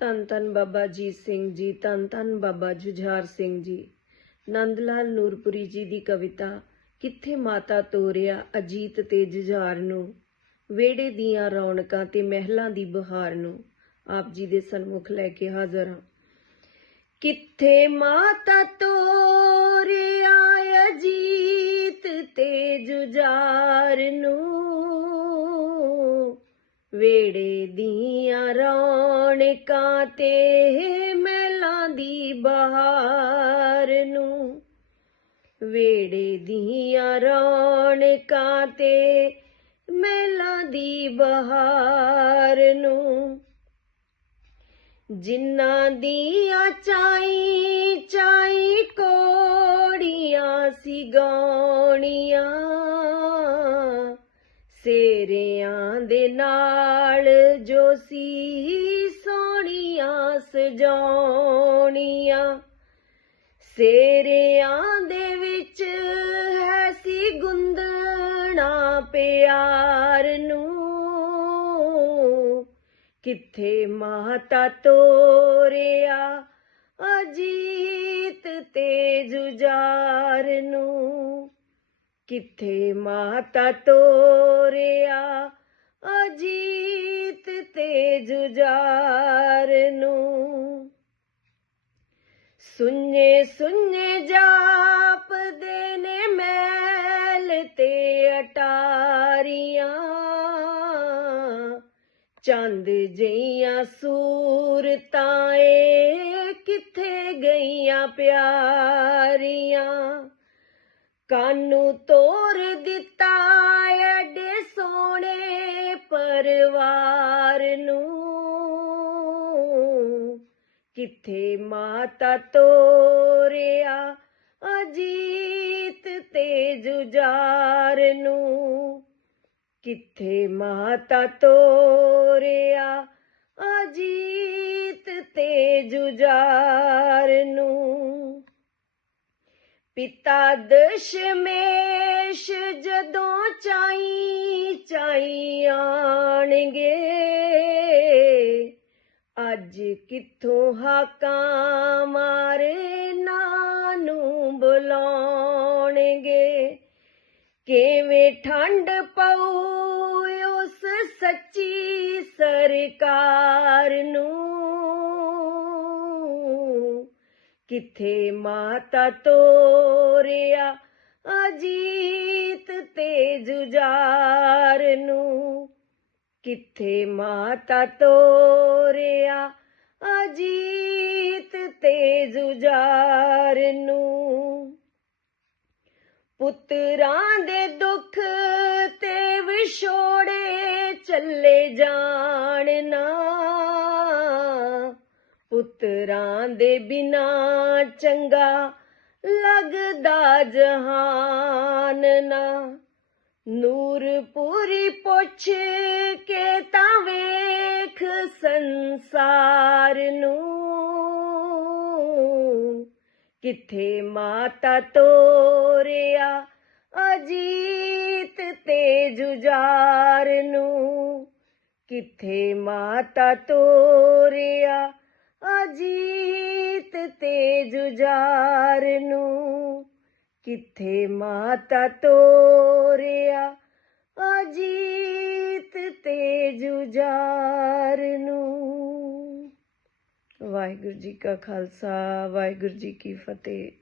ਧੰਨ ਧੰਨ ਬਾਬਾ ਜੀਤ ਸਿੰਘ ਜੀ, ਧੰਨ ਧੰਨ ਬਾਬਾ ਜੁਝਾਰ ਸਿੰਘ ਜੀ। ਨੰਦ ਲਾਲ ਨੂਰਪੁਰੀ ਜੀ ਦੀ ਕਵਿਤਾ, ਕਿੱਥੇ ਮਾਤਾ ਤੋਰਿਆ ਅਜੀਤ ਤੇ ਜੁਝਾਰ ਨੂੰ? ਵੇੜੇ ਦੀਆਂ ਰੌਣਕਾਂ ਤੇ ਮਹਿਲਾਂ ਦੀ ਬਹਾਰ ਨੂੰ? ਆਪ ਜੀ ਦੇ ਸਨਮੁਖ ਲੈ ਕੇ ਹਾਜ਼ਰ ਹਾਂ। ਕਿੱਥੇ ਮਾਤਾ ਤੋਰਿਆ ਅਜੀਤ ਤੇ ਜੁਝਾਰ ਨੂੰ? ਵੇੜੇ ਦੀਆਂ ਰੌਣਕਾਂ ਤੇ ਮਹਿਲਾਂ ਦੀ ਬਹਾਰ ਨੂੰ। ਵੇੜੇ ਦੀਆਂ ਰੌਣਕਾਂ ਤੇ ਮਹਿਲਾਂ ਦੀ ਬਹਾਰ ਨੂੰ। ਜਿਨ੍ਹਾਂ ਦੀਆਂ ਚਾਈ ਚਾਈ ਕੋੜੀਆਂ ਸੀ ਗਾਉਣੀਆਂ, ਸੇਰਿਆਂ ਦੇ ਨਾਲ ਜੋ ਸੀ ਸੋਹਣੀਆਂ, ਸਜਾਉਣੀਆਂ। ਸੇਰਿਆਂ ਦੇ ਵਿੱਚ ਹੈ ਸੀ ਗੁੰਦਣਾ ਪਿਆਰ ਨੂੰ। ਕਿੱਥੇ ਮਾਤਾ ਤੋਰਿਆ ਅਜੀਤ ਤੇ ਜੁਝਾਰ ਨੂੰ। ਕਿੱਥੇ ਮਾਤਾ ਤੋਰਿਆ ਅਜੀਤ ਤੇ ਜੁਝਾਰ ਨੂੰ। ਸੁਨੇ ਸੁਨੇ ਜਾਪਦੇ ਨੇ ਮੈਲ ਤੇ ਅਟਾਰੀਆਂ। ਚੰਦ ਜਈਆਂ ਸੂਰਤਾਂ ਏ ਕਿੱਥੇ ਗਈਆਂ ਪਿਆਰੀਆਂ। ਕਾਨੂੰ ਤੋਰ ਦਿੱਤਾ ਐਡੇ ਸੋਹਣੇ ਪਰਵਾ ਕਿੱਥੇ ਮਾਤਾ ਤੋਰਿਆ? ਅਜੀਤ ਤੇ ਜੁਝਾਰ ਨੂੰ। ਕਿੱਥੇ ਮਾਤਾ ਤੋਰਿਆ? ਅਜੀਤ ਤੇ ਜੁਝਾਰ ਨੂੰ। ਪਿਤਾ ਦਸ਼ਮੇਸ਼ ਜਦੋਂ ਚਾਈ ਚਾਈ ਆਣਗੇ ਅੱਜ ਕਿੱਥੋਂ ਹਾਕਾਂ ਮਾਰੇ ਨਾਂ ਨੂੰ ਬੁਲਾਉਣਗੇ? ਕਿਵੇਂ ਠੰਡ ਪਊ ਉਸ ਸੱਚੀ ਸਰਕਾਰ ਨੂੰ? ਕਿੱਥੇ ਮਾਤਾ ਤੋਰਿਆ ਅਜੀਤ ਤੇ ਜੁਝਾਰ ਨੂੰ? ਕਿੱਥੇ ਮਾਤਾ ਤੋਰਿਆ ਅਜੀਤ ਤੇ ਜੁਝਾਰ ਨੂੰ? ਪੁੱਤਰਾਂ ਦੇ ਦੁੱਖ ਤੇ ਵਿਛੋੜੇ ਚੱਲੇ ਜਾਣ ਨਾ। ਪੁੱਤਰਾਂ ਦੇ ਬਿਨਾ ਚੰਗਾ ਲੱਗਦਾ ਜਹਾਨ ਨਾ। ਨੂਰਪੁਰੀ ਪੁੱਛ ਕੇ ਤਾਂ ਵੇਖ ਸੰਸਾਰ ਨੂੰ। ਕਿੱਥੇ ਮਾਤਾ ਤੋਰਿਆ ਅਜੀਤ ਤੇ ਜੁਝਾਰ ਨੂੰ। ਕਿੱਥੇ ਮਾਤਾ ਤੋਰਿਆ ਅਜੀਤ ਤੇ ਜੁਝਾਰ ਨੂੰ। ਕਿੱਥੇ ਮਾਤਾ ਤੋਰਿਆ? ਅਜੀਤ ਤੇ ਜੁਝਾਰ ਨੂੰ। ਵਾਹਿਗੁਰੂ ਜੀ ਕਾ ਖਾਲਸਾ, ਵਾਹਿਗੁਰੂ ਜੀ ਕੀ ਫਤਿਹ।